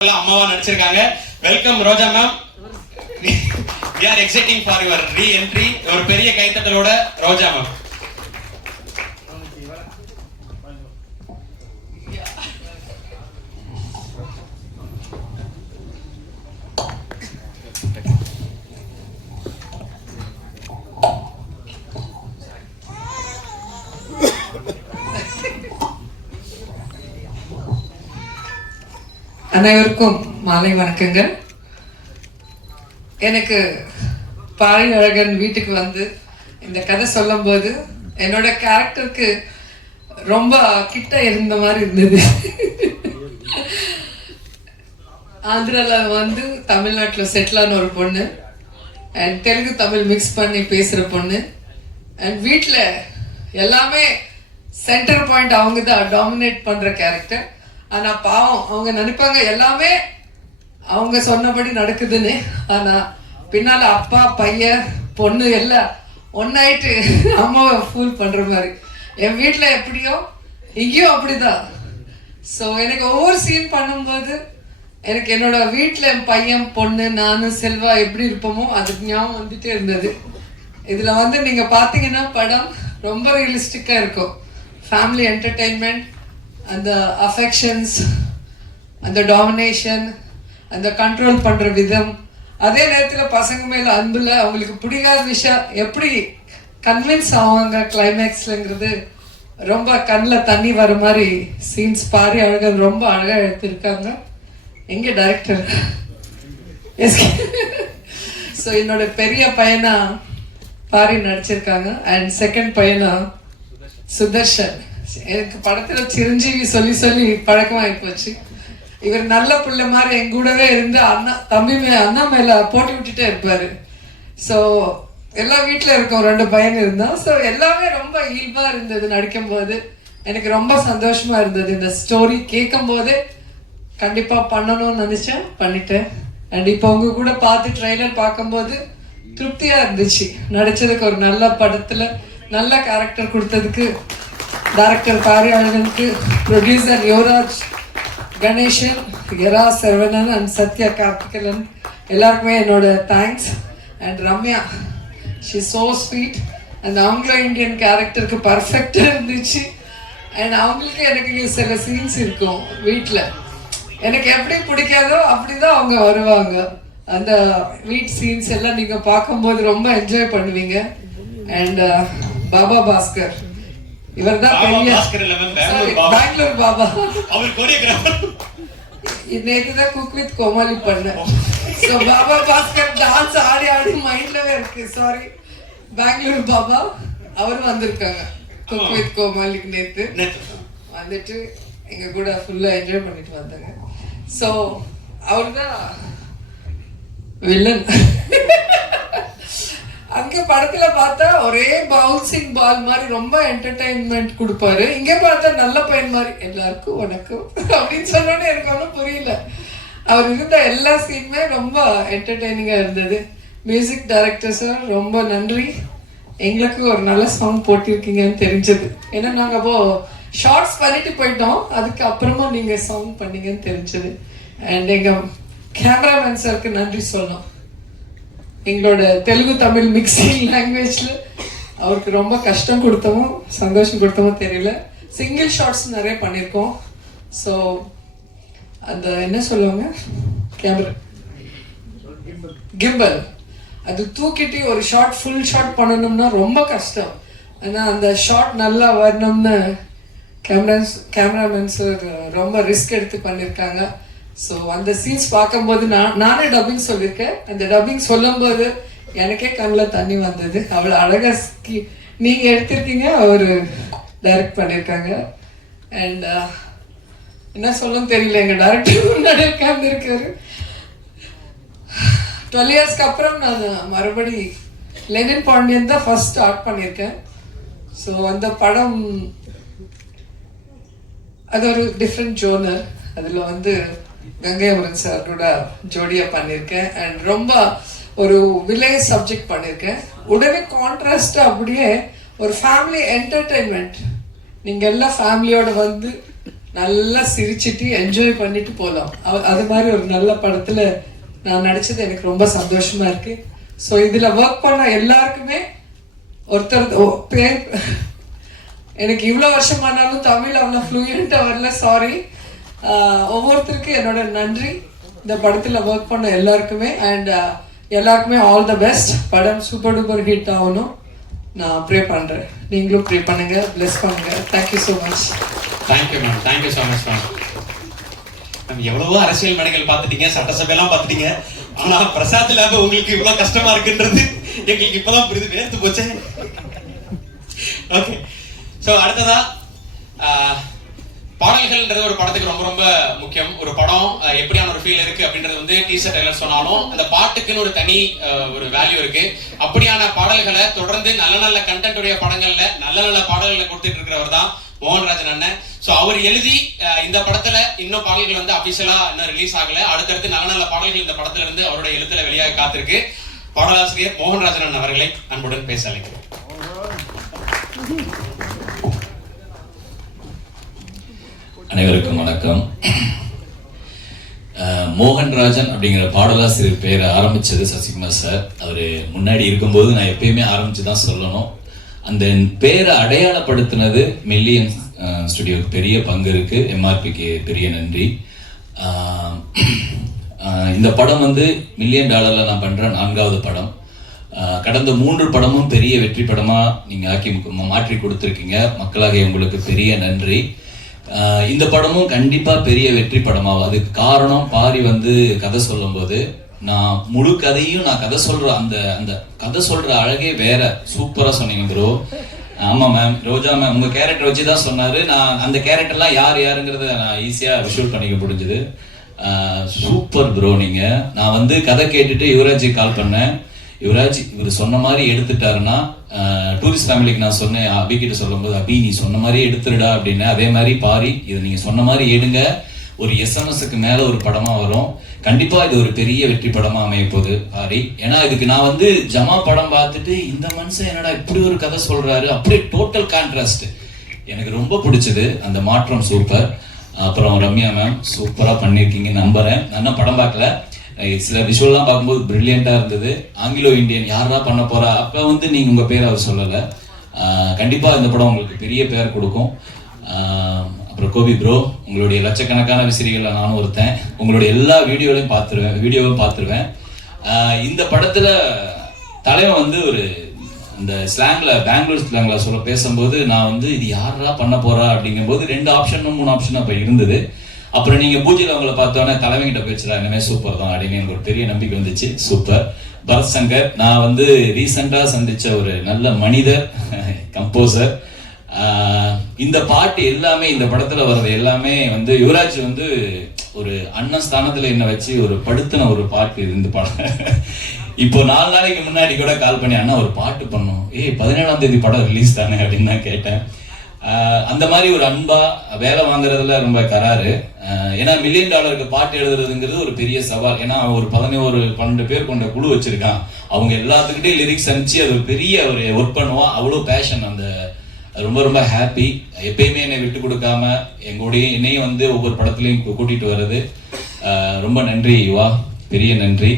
அம்மாவா நடிச்சிருக்காங்க. Welcome Roja ma'am. We are exciting for your re-entry. ஒரு பெரிய கைத்தட்டலோட ரோஜா மேம். அனைவருக்கும் மாலை வணக்கங்கள். எனக்கு பாரி அழகன் வீட்டுக்கு வந்து இந்த கதை சொல்லும் போது என்னோட கேரக்டருக்கு ரொம்ப கிட்ட இருந்த மாதிரி இருந்தது. ஆந்திரால வந்து தமிழ்நாட்டில் செட்டிலான ஒரு பொண்ணு அண்ட் தெலுங்கு தமிழ் மிக்ஸ் பண்ணி பேசுகிற பொண்ணு அண்ட் வீட்டில் எல்லாமே சென்டர் பாயிண்ட் அவங்க தான் டாமினேட் பண்ணுற கேரக்டர். ஆனா பாவம் அவங்க நினைப்பாங்க எல்லாமே அவங்க சொன்னபடி நடக்குதுன்னு. ஆனா பின்னால அப்பா பையன் பொண்ணு எல்லாம் ஒன்னாயிட்டு அம்மாவை ஃபூல் பண்ற மாதிரி என் வீட்டுல எப்படியோ இங்கேயும் அப்படிதான். ஸோ எனக்கு ஒவ்வொரு சீன் பண்ணும்போது எனக்கு என்னோட வீட்டுல என் பையன் பொண்ணு நானு செல்வா எப்படி இருப்போமோ அதுக்கு ஞாபகம் வந்துட்டே இருந்தது. இதுல வந்து நீங்க பாத்தீங்கன்னா படம் ரொம்ப ரியலிஸ்டிக்கா இருக்கும். ஃபேமிலி என்டர்டெயின்மெண்ட், அந்த அஃபெக்ஷன்ஸ், அந்த டாமினேஷன், அந்த கண்ட்ரோல் பண்ற விதம், அதே நேரத்தில் பசங்க மேல அன்புல அவங்களுக்கு பிடிக்காத விஷயம் எப்படி கன்வின்ஸ் ஆவாங்க கிளைமேக்ஸ்லங்கிறது ரொம்ப கண்ணில் தண்ணி வர மாதிரி சீன்ஸ் பாரி அழகன் ரொம்ப அழகா எடுத்திருக்காங்க. எங்க டைரக்டர் ஸோ என்னோட பெரிய பையனா பாரி நடிச்சிருக்காங்க அண்ட் செகண்ட் பையனா சுதர்ஷன். எனக்கு படத்துல சிரஞ்சீவி சொல்லி சொல்லி பழக்கமாயி போச்சு. இவர் நல்ல பிள்ளை மாதிரி என் கூடவே இருந்து அண்ணா மேல போட்டி விட்டுட்டே இருப்பாரு. ஸோ எல்லா வீட்டுல இருக்கோம், 2 பையன் இருந்தோம். ஸோ எல்லாமே ரொம்ப இயல்பா இருந்தது. நடிக்கும் போது எனக்கு ரொம்ப சந்தோஷமா இருந்தது. இந்த ஸ்டோரி கேட்கும் போதே கண்டிப்பா பண்ணணும்னு நினைச்சேன், பண்ணிட்டேன். அண்ட் இப்போ உங்க கூட பார்த்து ட்ரெய்லர் பார்க்கும்போது திருப்தியா இருந்துச்சு. நடிச்சதுக்கு ஒரு நல்ல படத்துல நல்ல கேரக்டர் கொடுத்ததுக்கு டைரக்டர் பாரி அழகனுக்கு, ப்ரொடியூசர் யுவராஜ் கணேசன், எரா சரவணன் அண்ட் சத்யா கார்த்திகலன் எல்லாருக்குமே என்னோட thanks. And Ramya, she so sweet. அந்த ஆங்கிலோ இந்தியன் கேரக்டருக்கு பர்ஃபெக்டாக இருந்துச்சு. அண்ட் அவங்களுக்கு எனக்கு சில சீன்ஸ் இருக்கும் வீட்டில் எனக்கு எப்படி பிடிக்காதோ அப்படிதான் அவங்க வருவாங்க. அந்த வீட் சீன்ஸ் எல்லாம் நீங்கள் பார்க்கும்போது ரொம்ப என்ஜாய் பண்ணுவீங்க. அண்ட் பாபா பாஸ்கர், இவர் தான் பெங்களூர் பாபா. நேற்று தான் குக் வித் கோமாளி பண்ணேன். ஸோ பாபா பாஸ்கர் டான்ஸ் ஆடி ஆடி மைண்ட்லவே இருக்கு. சாரி, பெங்களூர் பாபா அவரும் வந்திருக்காங்க குக் வித் கோமாளிக்கு. நேற்று வந்துட்டு எங்க கூட ஃபுல்லா என்ஜாய் பண்ணிட்டு வந்தாங்க. ஸோ அவர் தான் வில்லன். அங்க படத்துல பார்த்தா ஒரே பவுன்சிங் பால் மாதிரி ரொம்ப என்டர்டைன்மெண்ட் கொடுப்பாரு. இங்க பார்த்தா நல்ல பையன் மாதிரி எல்லாருக்கும் வணக்கம் அப்படின்னு சொன்னோன்னே எனக்கு ஒன்றும் புரியல. அவர் இருந்த எல்லா சீனுமே ரொம்ப என்டர்டைனிங்கா இருந்தது. மியூசிக் டைரக்டர் சார் ரொம்ப நன்றி. எங்களுக்கு ஒரு நல்ல சாங் போட்டிருக்கீங்கன்னு தெரிஞ்சது. ஏன்னா நாங்க அப்போ ஷார்ட்ஸ் பண்ணிட்டு போயிட்டோம், அதுக்கு அப்புறமா நீங்க சாங் பண்ணீங்கன்னு தெரிஞ்சது. அண்ட் எங்க கேமராமேன் சாருக்கு நன்றி சொல்லணும். எங்களோட தெலுங்கு தமிழ் மிக்சிங் லாங்குவேஜ்ல அவருக்கு ரொம்ப கஷ்டம் கொடுத்தோமோ சந்தோஷம் கொடுத்தோமோ தெரியல. சிங்கிள் ஷாட்ஸ் நிறைய பண்ணியிருக்கோம். ஸோ அந்த என்ன சொல்லுவாங்க, கேமரா கிம்பல், அது தூக்கிட்டு ஒரு ஷாட் ஃபுல் ஷாட் பண்ணணும்னா ரொம்ப கஷ்டம். ஆனால் அந்த ஷாட் நல்லா வரணும்னு கேமராமேன் சார் ரொம்ப ரிஸ்க் எடுத்து பண்ணியிருக்காங்க. ஸோ அந்த சீன்ஸ் பார்க்கும்போது நானே டப்பிங் சொல்லியிருக்கேன். அந்த டப்பிங் சொல்லும் போது எனக்கே கண்ணில் தண்ணி வந்தது. அவ்வளோ அழகா நீங்க எடுத்திருக்கீங்க, அவர் டைரக்ட் பண்ணியிருக்காங்க. அண்ட் என்ன சொல்லணும் தெரியல, எங்க டைரக்டர் முன்னாடி உட்கார்ந்து இருக்காரு. 12 இயர்ஸ்க்கு அப்புறம் நான் மறுபடி லெனின் பாண்டியன் தான் ஃபர்ஸ்ட் ஸ்டார்ட் பண்ணியிருக்கேன். ஸோ அந்த படம் அது ஒரு டிஃப்ரெண்ட் ஜோனர். அதுல வந்து கங்கை அமரன் சாரோட ஜோடியா பண்ணியிருக்கேன். அண்ட் ரொம்ப ஒரு வில்லேஜ் சப்ஜெக்ட் பண்ணியிருக்கேன். உடனே கான்ட்ராஸ்ட் அப்படியே ஒரு ஃபேமிலி என்டர்டெயின்மெண்ட். நீங்க எல்லாம் ஃபேமிலியோட வந்து நல்லா சிரிச்சிட்டு என்ஜாய் பண்ணிட்டு போகலாம். அது மாதிரி ஒரு நல்ல படத்துல நான் நடிச்சது எனக்கு ரொம்ப சந்தோஷமா இருக்கு. ஸோ இதுல ஒர்க் பண்ண எல்லாருக்குமே ஒருத்தர் பேர் எனக்கு இவ்வளோ வருஷமானாலும் தமிழ் அவ்வளோ ஃப்ளூயண்டா வரல, சாரி. ஒவ்வொருத்தருக்கும் என்னோட நன்றி. இந்த படத்துல ஒர்க் பண்ண எல்லாருக்குமே அண்ட் எல்லாருக்குமே ஆல் த பெஸ்ட். படம் சூப்பர் டூப்பர் ஹிட் ஆகணும் நான் ப்ரே பண்றேன். நீங்களும் ப்ரே பண்ணுங்க, பிளெஸ் பண்ணுங்க. Thank you so much. Thank you ma'am, thank you so much ma'am. Ma'am எவ்வளவோ அரசியல் மேடைகள் பார்த்துட்டீங்க, சட்டசபையெல்லாம் பார்த்துட்டீங்க, ஆனா பிரசாத் லேப் உங்களுக்கு இவ்வளவு கஷ்டமா இருக்குன்றது எங்களுக்கு இப்பதான் புரியுது. வேர்த்து போச்சே. ஓகே, ஸோ அடுத்ததா பாடல்கள்ன்றது ஒரு படத்துக்கு ரொம்ப ரொம்ப முக்கியம். ஒரு படம் எப்படியான ஒரு ஃபீல் இருக்கு அப்படின்றது வந்து டீசர் ட்ரைலர் சொன்னாலும் அந்த பாட்டுக்குன்னு ஒரு தனி ஒரு வேல்யூ இருக்கு. அப்படியான பாடல்களை தொடர்ந்து நல்ல நல்ல கண்டென்ட் உடைய படங்கள்ல நல்ல நல்ல பாடல்களை கொடுத்துட்டு இருக்கிறவர் தான் மோகன்ராஜன் அண்ணன். சோ அவர் எழுதி இந்த படத்துல இன்னும் பாடல்கள் வந்து அபிஷியலா இன்னும் ரிலீஸ் ஆகல. அடுத்தடுத்து நல்ல நல்ல பாடல்கள் இந்த படத்துல இருந்து அவருடைய எழுத்துல வெளியாக காத்திருக்கு. பாடலாசிரியர் மோகன்ராஜன் அண்ணன் அவர்களை அன்புடன் பேச அழைக்கிறேன். அனைவருக்கும் வணக்கம். மோகன்ராஜன் அப்படிங்கிற பாடலாசிரியர் பேரை ஆரம்பிச்சது சசிகுமார் சார். அவரு முன்னாடி இருக்கும்போது நான் எப்பயுமே ஆரம்பிச்சுதான் சொல்லணும். அந்த பேரை அடையாளப்படுத்தினது மில்லியன் ஸ்டுடியோக்கு பெரிய பங்கு இருக்கு. எம்ஆர்பிக்கு பெரிய நன்றி. இந்த படம் வந்து $1 மில்லியன் நான் பண்ற 4வது படம். கடந்த 3 படமும் பெரிய வெற்றி படமா நீங்க ஆக்கி மாற்றி கொடுத்துருக்கீங்க. மக்களாக உங்களுக்கு பெரிய நன்றி. இந்த படமும் கண்டிப்பா பெரிய வெற்றி படமாகும். அதுக்கு காரணம் பாரி வந்து கதை சொல்லும் போது நான் முழு கதையும் நான் கதை சொல்ற அந்த அந்த கதை சொல்ற அழகே வேற. சூப்பரா சொன்னீங்க ப்ரோ. ஆமா மேம், ரோஜா மேம் உங்க கேரக்டர் வச்சுதான் சொன்னாரு. நான் அந்த கேரக்டர்லாம் யார் யாருங்கிறத நான் ஈஸியா விஷுவல் பண்ணிக்க முடிஞ்சது. Super bro. நீங்க நான் வந்து கதை கேட்டுட்டு யுவராஜி கால் பண்ணேன். யுவராஜ் இவர் சொன்ன மாதிரி எடுத்துட்டாருன்னா டூரிஸ்ட் ஃபேமிலிக்கு நான் சொன்னேன். அபி கிட்ட சொல்லும் போது அபி நீ சொன்ன மாதிரி எடுத்துருடா அப்படின்னு. அதே மாதிரி பாரி இதை நீங்க சொன்ன மாதிரி எடுங்க. ஒரு எஸ்எம்எஸ்க்கு மேல ஒரு படமா வரும். கண்டிப்பா இது ஒரு பெரிய வெற்றி படமா அமைய போகுது பாரி. ஏன்னா இதுக்கு நான் வந்து ஜமா படம் பார்த்துட்டு இந்த மனுஷன் என்னடா இப்படி ஒரு கதை சொல்றாரு, அப்படியே டோட்டல் கான்ட்ராஸ்ட் எனக்கு ரொம்ப பிடிச்சது. அந்த மாற்றம் சூப்பர். அப்புறம் ரம்யா மேம் சூப்பரா பண்ணிருக்கீங்க நம்புறேன். நான் படம் பார்க்கல, சில விஷுவல்லாம் பார்க்கும்போது பிரில்லியண்டா இருந்தது. ஆங்கிலோ இந்தியன் யாரா பண்ண போறா, அப்ப வந்து நீங்க உங்க பேர் அவர் சொல்லல. கண்டிப்பா இந்த படம் உங்களுக்கு பெரிய பேர் கொடுக்கும். அப்புறம் கோபி ப்ரோ, உங்களுடைய லட்சக்கணக்கான விசிறிகள்ல நானும் ஒருத்தன். உங்களுடைய எல்லா வீடியோவையும் பார்த்துருவேன். இந்த படத்துல தலைவன் வந்து ஒரு அந்த ஸ்லாங்ல பெங்களூர் ஸ்லாங்ல சொல்ல பேசும்போது நான் வந்து இது யாரா பண்ண போறா அப்படிங்கும்போது 2 ஆப்ஷன் 3 ஆப்ஷன் அப்ப இருந்தது. அப்புறம் நீங்க பூஜையில அவங்கள பார்த்தோன்னே தலைவங்கிட்ட பேசுறா இனிமே சூப்பர் தான் அப்படின்னு எனக்கு ஒரு பெரிய நம்பிக்கை வந்துச்சு. சூப்பர். பரத் சங்கர், நான் வந்து ரீசெண்டா சந்திச்ச ஒரு நல்ல மனிதர், கம்போசர். இந்த பாட்டு எல்லாமே இந்த படத்துல வர்றது எல்லாமே வந்து யுவராஜ் வந்து ஒரு அண்ணன் ஸ்தானத்துல என்ன வச்சு ஒரு படுத்தின ஒரு பாட்டு இந்த படம். இப்போ 4 நாளைக்கு முன்னாடி கூட கால் பண்ணி அண்ணா ஒரு பாட்டு பண்ணோம். 17ஆம் தேதி படம் ரிலீஸ் தானே அப்படின்னு நான் கேட்டேன். அந்த மாதிரி ஒரு அன்பா வேலை வாங்குறதுல ரொம்ப கராரு. ஏன்னா $1 மில்லியன் பாட்டு எழுதுறதுங்கிறது ஒரு பெரிய சவால். ஏன்னா ஒரு 11-12 பேர் கொண்ட குழு வச்சிருக்கான். அவங்க எல்லாத்துக்கிட்டே லிரிக்ஸ் அனுப்பிச்சு அது பெரிய ஒரு ஒர்க் பண்ணுவான். அவ்வளோ பேஷன். அந்த ரொம்ப ரொம்ப ஹாப்பி. எப்பயுமே என்னை விட்டு கொடுக்காம எங்களுடைய என்னையும் வந்து ஒவ்வொரு படத்துலையும் கூட்டிட்டு வர்றது. ரொம்ப நன்றி யுவா, பெரிய நன்றி.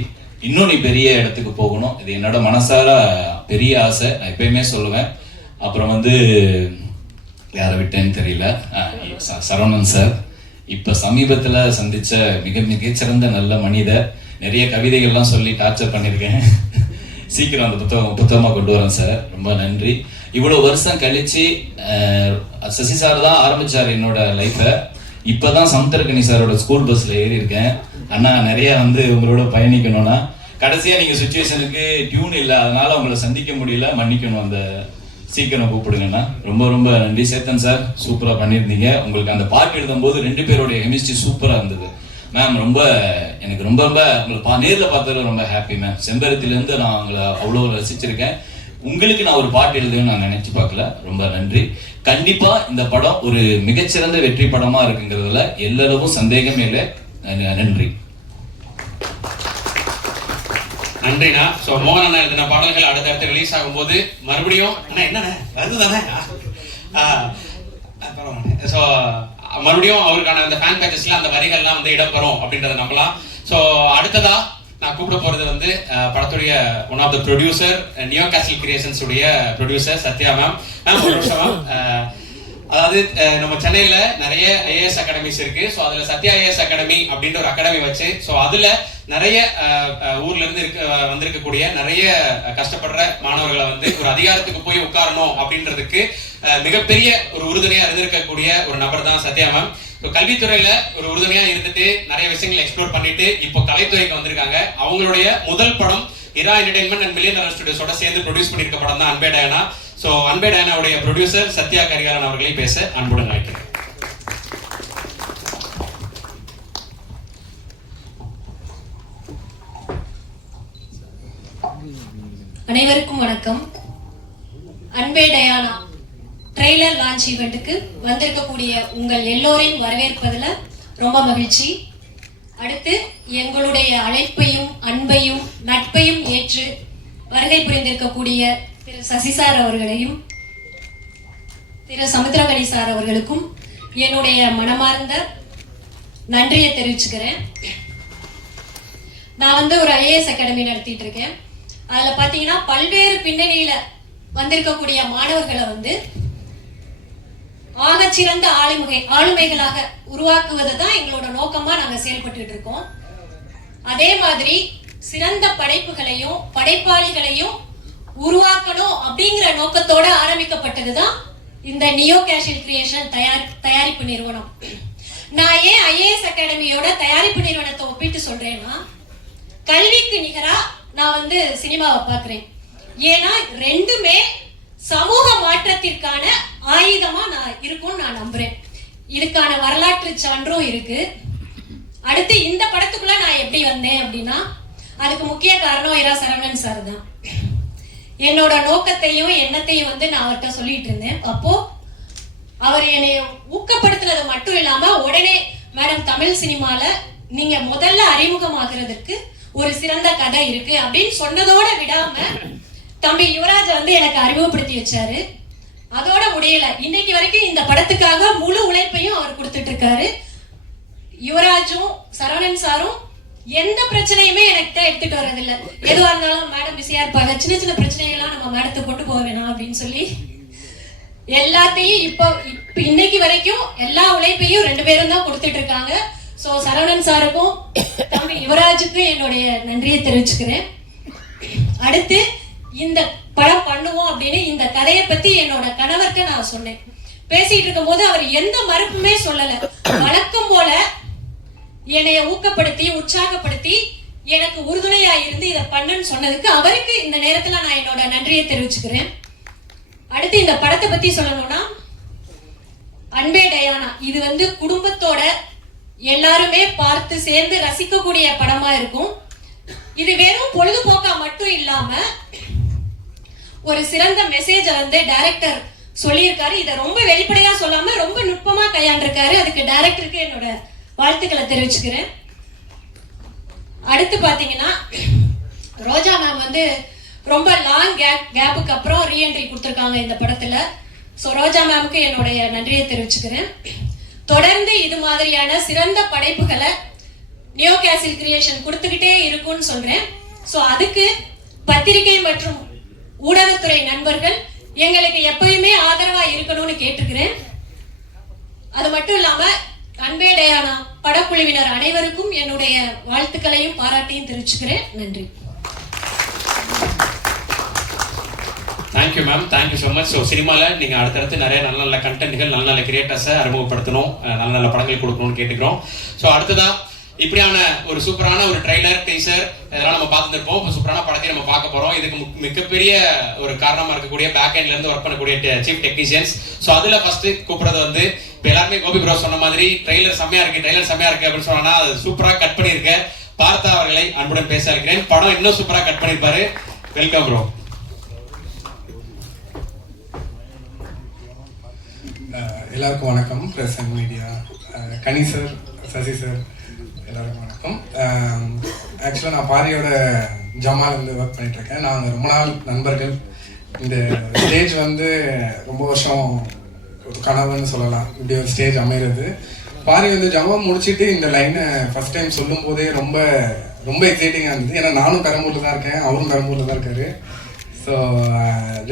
இன்னும் நீ பெரிய இடத்துக்கு போகணும், இது என்னோட மனசார பெரிய ஆசை. நான் எப்பயுமே சொல்லுவேன். அப்புறம் வந்து யாரை விட்டேன்னு தெரியல, சரவணன் சார் இப்ப சமீபத்துல சந்திச்ச மிகச்சிறந்த நல்ல மனிதர். நிறைய கவிதைகள்லாம் சொல்லி டார்ச்சர் பண்ணிருக்கேன். சீக்கிரம் அந்த புத்தகமா கொண்டு வரேன் சார். ரொம்ப நன்றி. இவ்வளவு வருஷம் கழிச்சு சசி சார் தான் ஆரம்பிச்சாரு என்னோட லைஃப. இப்பதான் சமுத்திரக்கனி சாரோட ஸ்கூல் பஸ்ல ஏறி இருக்கேன். அண்ணா நிறைய வந்து உங்களோட பயணிக்கணும்னா கடைசியா நீங்க சுச்சுவேஷனுக்கு டியூன் இல்லை, அதனால உங்களை சந்திக்க முடியல, மன்னிக்கணும். அந்த சீக்கிரம் கூப்பிடுங்கண்ணா. ரொம்ப ரொம்ப நன்றி. சேத்தன் சார் சூப்பரா பண்ணியிருந்தீங்க. உங்களுக்கு அந்த பாட்டு எழுதும் போது 2 பேருடைய கெமிஸ்ட்ரி சூப்பரா இருந்தது மேம். எனக்கு ரொம்ப உங்களை நேர்ல பார்த்ததுல ரொம்ப ஹாப்பி மேம். செம்பருத்தில இருந்து நான் உங்களை அவ்வளவு ரசிச்சிருக்கேன். உங்களுக்கு நான் ஒரு பாட்டு எழுதுன்னு நான் நினைச்சு பார்க்கல. ரொம்ப நன்றி. கண்டிப்பா இந்த படம் ஒரு மிகச்சிறந்த வெற்றி படமா இருக்குங்கிறதுல எல்லாரும் சந்தேகமே இல்லை. நன்றி. நன்றிண்ணா. சோ மோகன் அண்ணா எழுதின பாடல்கள் அடுத்தடுத்து ரிலீஸ் ஆகும்போது மறுபடியும் அண்ணா என்ன வருது தானே. சோ மறுபடியும் அவருக்கான அந்த ஃபேன் பேஜஸ்ல அந்த வரிகள்லாம் வந்து இடம்பெறும் அப்படின்றத நம்பலாம். ஸோ அடுத்ததா நான் கூப்பிட போறது வந்து படத்துடைய one of the producer, neo castle creations உடைய ப்ரொடியூசர் சத்யா மேம். ஒரு நிமிஷம். அதாவது நம்ம சென்னையில நிறைய ஐஏஎஸ் அகாடமிஸ் இருக்கு. ஸோ அதுல சத்யா ஐஏஎஸ் அகாடமி அப்படின்ற ஒரு அகாடமி வச்சு, ஸோ அதுல நிறைய ஊர்ல இருந்து வந்திருக்கக்கூடிய நிறைய கஷ்டப்படுற மாணவர்களை வந்து ஒரு அதிகாரத்துக்கு போய் உட்காரணும் அப்படின்றதுக்கு மிகப்பெரிய ஒரு உறுதுணையா இருந்திருக்கக்கூடிய ஒரு நபர் தான் சத்யா மேம். கல்வித்துறையில ஒரு உறுதுணையா இருந்துட்டு நிறைய விஷயங்களை எக்ஸ்ப்ளோர் பண்ணிட்டு இப்போ கலைத்துறைக்கு வந்திருக்காங்க. அவங்களுடைய முதல் படம் இரா என்டர்டைன்மெண்ட் அண்ட் மில்லியன் டாலர் ஸ்டுடியோஸோட சேர்ந்து ப்ரொடியூஸ் பண்ணிருக்க படம் தான் அன்பே டயானா. சோ அன்பே டயானாவுடைய ப்ரொடியூசர் சத்யா கரிகாலன் அவர்களை பேச அன்புடன் அழைக்கிறேன். அனைவருக்கும் வணக்கம். அன்பே டயானா ட்ரெய்லர் லான்ச் ஈவெண்ட்டுக்கு வந்திருக்கக்கூடிய உங்கள் எல்லோரையும் வரவேற்பதுல ரொம்ப மகிழ்ச்சி. அடுத்து எங்களுடைய அழைப்பையும் அன்பையும் நட்பையும் ஏற்று வருகை புரிந்திருக்கக்கூடிய திரு சசி சார் அவர்களையும் திரு சமுத்திரகனி சார் அவர்களுக்கும் என்னுடைய மனமார்ந்த நன்றியை தெரிவிச்சுக்கிறேன். நான் வந்து ஒரு ஐஏஎஸ் அகாடமி நடத்திட்டு இருக்கேன். அதுல பாத்தீங்கன்னா பல்வேறு பின்னணியில வந்திருக்கக்கூடிய மாணவர்களை வந்து ஆகச்சிறந்த ஆளுமைகளாக உருவாக்குவது தான் எங்களோட நோக்கமா நாங்க செயல்பட்டு இருக்கோம். அதே மாதிரி சிறந்த படைப்புகளையும் படைப்பாளிகளையும் உருவாக்கணும் அப்படிங்கிற நோக்கத்தோட ஆரம்பிக்கப்பட்டதுதான் இந்த நியோ கேஷல் கிரியேஷன் தயாரிப்பு நிறுவனம். நான் ஏன் ஐஏஎஸ் அகாடமியோட தயாரிப்பு நிறுவனத்தை ஒப்பிட்டு சொல்றேன்னா, கல்விக்கு நிகரா நான் வந்து சினிமாவை பார்க்கிறேன். ஏன்னா ரெண்டுமே சமூக மாற்றத்திற்கான ஆயுதமா நான் இருக்கும்னு நான் நம்புறேன். இதுக்கான வரலாற்று சான்றும் இருக்கு. அடுத்து இந்த படத்துக்குள்ள நான் எப்படி வந்தேன் அப்படின்னா, அதுக்கு முக்கிய காரணம் இரா சரவணன் சார் தான். என்னோட நோக்கத்தையும் எண்ணத்தையும் வந்து நான் அவர்கிட்ட சொல்லிட்டு இருந்தேன். அப்போ அவர் என்னை ஊக்கப்படுத்துறது மட்டும் இல்லாம உடனே மேடம் தமிழ் சினிமால நீங்க முதல்ல அறிமுகமாகிறதுக்கு ஒரு சிறந்த கதை இருக்கு அப்படின்னு சொன்னதோட விடாம தம்பி யுவராஜ் வந்து எனக்கு அறிமுகப்படுத்தி வச்சாரு. அதோட முடியல, இன்னைக்கு வரைக்கும் இந்த படத்துக்காக முழு உழைப்பையும் அவர் கொடுத்துட்டு இருக்காரு. யுவராஜும் சரவணன் சாரும் எந்த பிரச்சனையுமே எனக்கு எடுத்துட்டு வர்றதில்லை. எதுவா இருந்தாலும் மேடம் பிஸியா இருப்பாங்க, சின்ன சின்ன பிரச்சனைகள்லாம் நம்ம மேடத்தை கொண்டு போக வேணாம் அப்படின்னு சொல்லி எல்லாத்தையும் இப்போ இன்னைக்கு வரைக்கும் எல்லா உழைப்பையும் ரெண்டு பேரும் தான் கொடுத்துட்டு இருக்காங்க. சோ சரவணன் சாருக்கும் தம்பி யுவராஜுக்கும் என்னுடைய நன்றியை தெரிவிச்சுக்கிறேன். அடுத்து இந்த படம் பண்ணுவோம் அப்படின்னு இந்த கதையை பத்தி என்னோட கணவர்கிட்ட நான் சொன்னேன். பேசிட்டு இருக்கும் போது அவர் எந்த மறுப்புமே சொல்லல. வழக்கம் போல என்னைய ஊக்கப்படுத்தி உற்சாகப்படுத்தி எனக்கு உறுதுணையா இருந்து இதை பண்ணுன்னு சொன்னதுக்கு அவருக்கு இந்த நேரத்துல நான் என்னோட நன்றியை தெரிவிச்சுக்கிறேன். அடுத்து இந்த படத்தை பத்தி சொல்லணும்னா, அன்பே டயானா இது வந்து குடும்பத்தோட எல்லாருமே பார்த்து சேர்ந்து ரசிக்கக்கூடிய படமா இருக்கும். இது வெறும் பொழுதுபோக்கா மட்டும் இல்லாம ஒரு சிறந்த மெசேஜ வந்து டைரக்டர் சொல்லியிருக்காரு. இதை ரொம்ப வெளிப்படையா சொல்லாம ரொம்ப நுட்பமா கையாண்டிருக்காரு. அதுக்கு டைரக்டருக்கு என்னோட வாழ்த்துக்களை தெரிவிச்சுக்கிறேன். அடுத்து பாத்தீங்கன்னா, ரோஜா மேம் வந்து ரொம்ப லாங் கேப்புக்கு அப்புறம் ரீஎன்ட்ரி கொடுத்துருக்காங்க இந்த படத்துல. ஸோ ரோஜா மேமுக்கு என்னுடைய நன்றியை தெரிவிச்சுக்கிறேன். தொடர்ந்து இது மாதிரியான சிறந்த படைப்புகளை நியோ கேசல் கிரியேஷன் கொடுத்துக்கிட்டே இருக்கும்னு சொல்றேன். ஸோ அதுக்கு பத்திரிகை மற்றும் ஊடகத்துறை நண்பர்கள் எங்களுக்கு எப்பயுமே ஆதரவா இருக்கணும்னு கேட்டுக்கிறேன். அது மட்டும் இல்லாம அன்பே டயானா படக்குழுவினர் அனைவருக்கும் என்னுடைய வாழ்த்துக்களையும் பாராட்டையும் தெரிவிச்சுக்கிறேன். நன்றி. Thank you ma'am, thank you so much. So சினிமாவில் நீங்கள் அடுத்தடுத்து நிறைய நல்ல நல்ல கண்டென்ட்கள் நல்ல நல்ல கிரியேட்டர்ஸை அறிமுகப்படுத்தணும், நல்ல நல்ல படங்கள் கொடுக்கணும்னு கேட்டுக்கிறோம். ஸோ அடுத்ததா இப்படியான ஒரு சூப்பரான ஒரு ட்ரைலர் டீசர் இதெல்லாம் நம்ம பார்த்துருப்போம். இப்போ சூப்பரான படத்தை நம்ம பார்க்க போறோம். இதுக்கு மிகப்பெரிய ஒரு காரணமா இருக்கக்கூடிய பேக் எண்ட்ல இருந்து ஒர்க் பண்ணக்கூடிய சீஃப் டெக்னீஷியன்ஸ். ஸோ அதுல ஃபர்ஸ்ட் கூப்பிடுறது வந்து இப்போ எல்லாருமே கோபி ப்ரோ சொன்ன மாதிரி ட்ரெய்லர் செம்மையா இருக்கு அப்படின்னு சொன்னா அது சூப்பரா கட் பண்ணியிருக்க பார்த்தா அவர்களை அன்புடன் பேச இருக்கிறேன். படம் இன்னும் சூப்பரா கட் பண்ணிருப்பாரு. Welcome bro. எல்லாருக்கும் வணக்கம். Press and media, Kani sir, Sasi sir, எல்லாருக்கும் வணக்கம். ஆக்சுவலாக நான் பாரியோட ஜமாலேருந்து ஒர்க் பண்ணிகிட்ருக்கேன். நாங்கள் ரொம்ப நாள் நண்பர்கள். இந்த ஸ்டேஜ் வந்து ரொம்ப வருஷம் கனவுன்னு சொல்லலாம் இப்படி ஒரு ஸ்டேஜ் அமைகிறது. பாரி வந்து ஜமா முடிச்சுட்டு இந்த லைனை ஃபர்ஸ்ட் டைம் சொல்லும் போதே ரொம்ப ரொம்ப எக்ஸைட்டிங்காக இருந்தது. ஏன்னா நானும் பெரம்பூரில் தான் இருக்கேன், அவரும் பெரம்பூரில் தான் இருக்காரு. ஸோ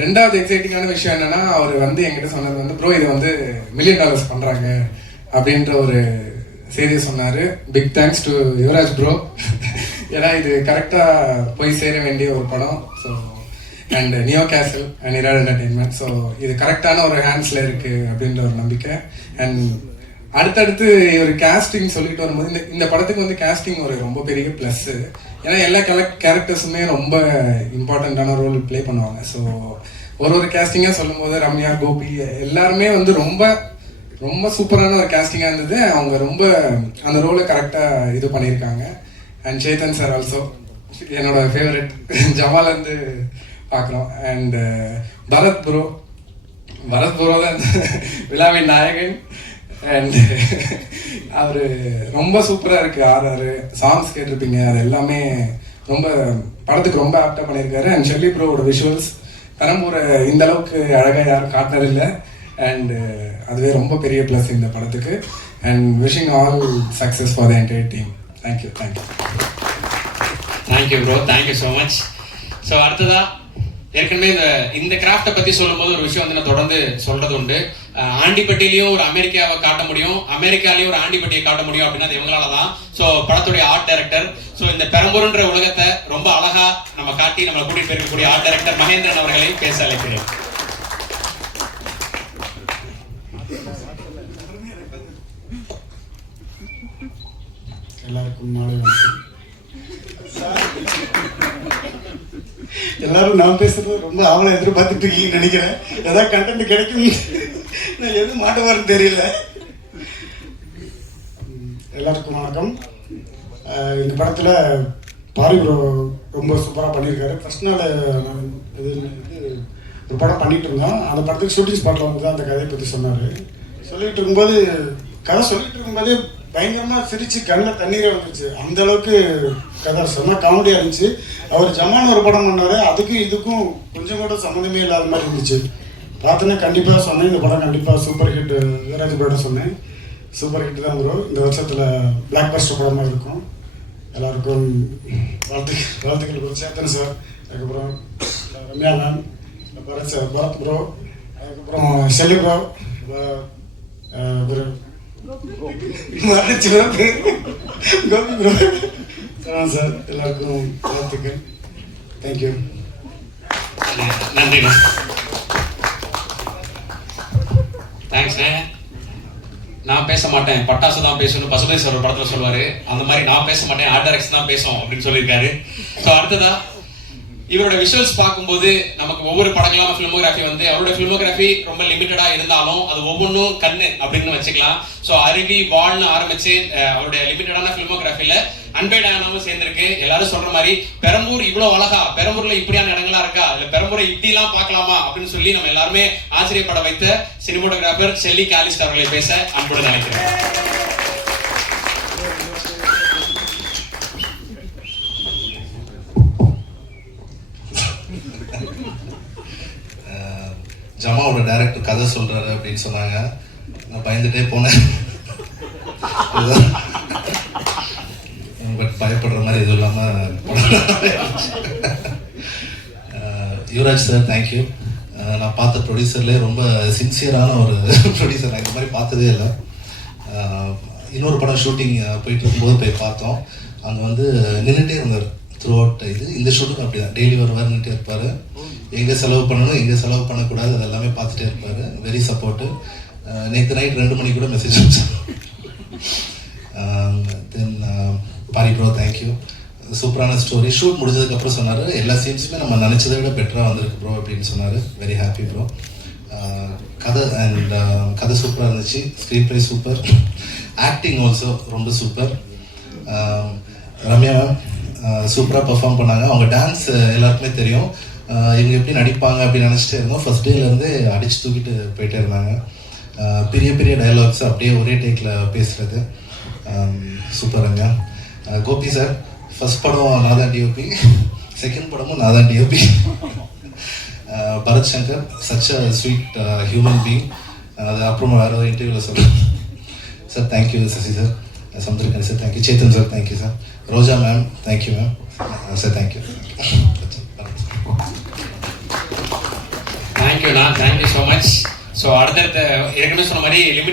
ரெண்டாவது எக்ஸைட்டிங்கான விஷயம் என்னன்னா, அவர் வந்து என்கிட்ட சொன்னது வந்து ப்ரோ இது வந்து $1 million பண்ணுறாங்க அப்படின்ற ஒரு செய்தியை சொன்னார். Big thanks to Yuvaraj bro. ஏன்னா இது கரெக்டாக போய் சேர வேண்டிய ஒரு படம். So and neo castle and இராட் என்டர்டெயின்மெண்ட். ஸோ இது கரெக்டான ஒரு ஹேண்ட்ஸில் இருக்குது அப்படின்ற ஒரு நம்பிக்கை. அண்ட் அடுத்தடுத்து ஒரு கேஸ்டிங் சொல்லிட்டு வரும்போது இந்த படத்துக்கு வந்து கேஸ்டிங் ஒரு ரொம்ப பெரிய ப்ளஸ்ஸு. ஏன்னா எல்லா கேரக்டர்ஸுமே ரொம்ப இம்பார்ட்டண்ட்டான ரோல் ப்ளே பண்ணுவாங்க. ஸோ ஒரு கேஸ்டிங்காக சொல்லும் போது ரம்யா, கோபி எல்லாருமே வந்து ரொம்ப ரொம்ப சூப்பரான ஒரு கேஸ்டிங்காக இருந்தது. அவங்க ரொம்ப அந்த ரோலை கரெக்டாக இது பண்ணியிருக்காங்க. அண்ட் சேத்தன் சார் ஆல்சோ என்னோட ஃபேவரட், ஜமாலேருந்து பார்க்குறோம். அண்ட் பரத் ப்ரோ தான் விழாவின் நாயகன். அண்ட் அவர் ரொம்ப சூப்பராக இருக்குது. ஆர்ஆர் சாங்ஸ் கேட்டிருப்பீங்க, அது எல்லாமே ரொம்ப படத்துக்கு ரொம்ப ஆப்டாக பண்ணியிருக்காரு. அண்ட் ஷெல்லி ப்ரோவோட விஷுவல்ஸ் பெரம்பூரை இந்த அளவுக்கு அழகாக யாரும் காட்டினதில்லை. அண்ட் அதுவே ரொம்ப பெரிய ப்ளஸ் இந்த படத்துக்கு. And wishing all success for the entire team. Thank you bro, thank you so much. So அடுத்ததா ஏற்கனவே இந்த கிராஃப்டை பத்தி சொல்லும்போது ஒரு விஷயம் வந்து நான் தொடர்ந்து சொல்றது உண்டு. ஆண்டிப்பட்டியிலையும் ஒரு அமெரிக்காவை காட்ட முடியும், அமெரிக்காலையும் ஒரு ஆண்டிப்பட்டியை காட்ட முடியும் அப்படின்னா அது இவங்களால தான். ஸோ படத்துடைய ஆர்ட் டைரக்டர், ஸோ இந்த பெரம்பூர்ன்ற உலகத்தை ரொம்ப அழகா நம்ம காட்டி நம்மளை கூட்டிட்டு போயிருக்கக்கூடிய ஆர்ட் டைரக்டர் மகேந்திரன் அவர்களை பேச அழைக்கிறேன். எல்லாருக்கும் மாலை வணக்கம். எல்லாரும் நான் பேசுறது ரொம்ப ஆவலை எதிர்பார்த்துட்டு இருக்கீங்கன்னு நினைக்கிறேன். ஏதாவது கண்டென்ட் கிடைக்கும், நான் எதுவும் மாட்டவான்னு தெரியல. எல்லாருக்கும் வணக்கம். இந்த படத்தில் பாரி ப்ரோ ரொம்ப சூப்பராக பண்ணியிருக்காரு. ஃபர்ஸ்ட் நாள் இது ஒரு படம் பண்ணிட்டு இருந்தோம். அந்த படத்துக்கு ஷூட்டிங் ஸ்பாட்டில் வந்து அந்த கதையை பற்றி சொன்னார். சொல்லிட்டு இருக்கும்போது கதை சொல்லிட்டு இருக்கும்போதே பயங்கரமாக சிரிச்சு கண்ணில் தண்ணீரே வந்துச்சு. அந்த அளவுக்கு கதை செம்ம காமெடியாக இருந்துச்சு. அவர் ஜமான் ஒரு படம் பண்ணார், அதுக்கும் இதுக்கும் கொஞ்சம் கூட சம்மந்தமே இல்லாத மாதிரி இருந்துச்சு. பார்த்தோன்னே கண்டிப்பாக சொன்னேன், இந்த படம் கண்டிப்பாக சூப்பர் ஹிட். யுவராஜ் ப்ரோட சொன்னேன், சூப்பர் ஹிட் தான் ப்ரோ. இந்த வருஷத்தில் பிளாக் பஸ்டர் படமாக இருக்கும். எல்லாருக்கும் வாழ்த்துக்கள் ப்ரோ. சேத்தன் சார், அதுக்கப்புறம் ரம்யா மேம், பரத் ப்ரோ, அதுக்கப்புறம் Shelly bro, Gopi bro sir, எல்லாருக்கும் வாழ்த்துக்கள். தேங்க்யூ. நன்றி. தேங்க்ஸ்ண்ணே. நான் பேச மாட்டேன், பட்டாசு தான் பேசணும், பசுமை சார் ஒரு படத்துல சொல்லுவாரு. அந்த மாதிரி நான் பேச மாட்டேன், ஆர்ட் டைரக்டர் தான் பேசும் அப்படின்னு சொல்லியிருக்காரு. ஸோ அடுத்ததா இவரோட விஷுவல்ஸ் பார்க்கும்போது நமக்கு ஒவ்வொரு படங்களான ஃபிலிமோகிராஃபி வந்து அவரோட ஃபிலிமோகிராஃபி ரொம்ப லிமிட்டடா இருந்தாலும் அது ஒவ்வொன்றும் கண்ணு அப்படின்னு வச்சுக்கலாம். ஸோ அருவி வால்னு ஆரம்பிச்சு அவருடைய லிமிட்டடான ஃபிலிமோகிராஃபில அன்பே டயானாவும் சேர்ந்திருக்கு. எல்லாரும் சொல்ற மாதிரி பெரம்பூர் இவ்வளவு அழகா, பெரம்பூர்ல இப்படியான இடங்களா இருக்கா, இல்ல பெரம்பூரை இப்படி எல்லாம் பார்க்கலாமா அப்படின்னு சொல்லி நம்ம எல்லாருமே ஆச்சரியப்பட வைத்த சினிமோட்டோகிராஃபர் ஷெல்லி காலிஸ்ட் அவர்களை பேச அன்புடன் நினைக்கிறேன். ஜமாவோட டைரக்டர் கதை சொல்றாரு அப்படின்னு சொன்னாங்க. நான் பயந்துட்டே போனேன். பட் பயப்படுற மாதிரி எதுவும் இல்லாமல் யுவராஜ் சார் தேங்க்யூ. நான் பார்த்த ப்ரொடியூசர்லேயே ரொம்ப சின்சியரான ஒரு ப்ரொடியூசர். நான் இந்த மாதிரி பார்த்ததே இல்லை. இன்னொரு படம் ஷூட்டிங் போயிட்டு இருக்கும்போது போய் பார்த்தோம். அங்கே வந்து நின்றுட்டே இருந்தார் த்ரூ அவுட். இந்த ஷூட்டிங் அப்படி தான், டெய்லி வருவார், நின்றுட்டே இருப்பார். எங்கே செலவு பண்ணணும், எங்கே செலவு பண்ணக்கூடாது, அது எல்லாமே பார்த்துட்டே இருப்பார். Very supportive. நேற்று நைட் 2 மணிக்கு கூட மெசேஜ் அனுப்பிச்சேன். தென் பாரி ப்ரோ தேங்க்யூ. சூப்பரான ஸ்டோரி. ஷூட் முடிஞ்சதுக்கப்புறம் சொன்னார், எல்லா சீன்ஸுமே நம்ம நினச்சதை விட பெட்டராக வந்திருக்கு ப்ரோ அப்படின்னு சொன்னார். Very happy bro. கதை அண்ட் கதை சூப்பராக இருந்துச்சு. Screen play super. Acting also ரொம்ப சூப்பர். ரம்யா சூப்பராக பெர்ஃபார்ம் பண்ணாங்க. அவங்க டான்ஸ் எல்லாருக்குமே தெரியும். இவங்க எப்படி நடிப்பாங்க அப்படின்னு நினச்சிட்டே இருந்தோம். ஃபர்ஸ்ட் டேலேருந்து அடித்து தூக்கிட்டு போயிட்டே இருந்தாங்க. பெரிய பெரிய டைலாக்ஸ் அப்படியே ஒரே டேக்கில் பேசுகிறது சூப்பருங்க. கோபி சார், ஃபர்ஸ்ட் படம் நான் தான் டிஓபி, செகண்ட் படமும் நான் தான் DOP. Bharath Shankar, such a sweet human being. அது அப்புறமா வேறு ஒரு இன்டர்வியூவில் சொல்கிறேன். Sir thank you Sasi sir, Samuthirakani sir thank you, Chetan sir thank you sir, Roja ma'am thank you ma'am sir thank you. தேங்க்யூண்ணா, தேங்க்யூ ஸோ மச். ஸோ அடுத்தடுத்த ஏற்கனவே சொன்ன மாதிரி லிமிட்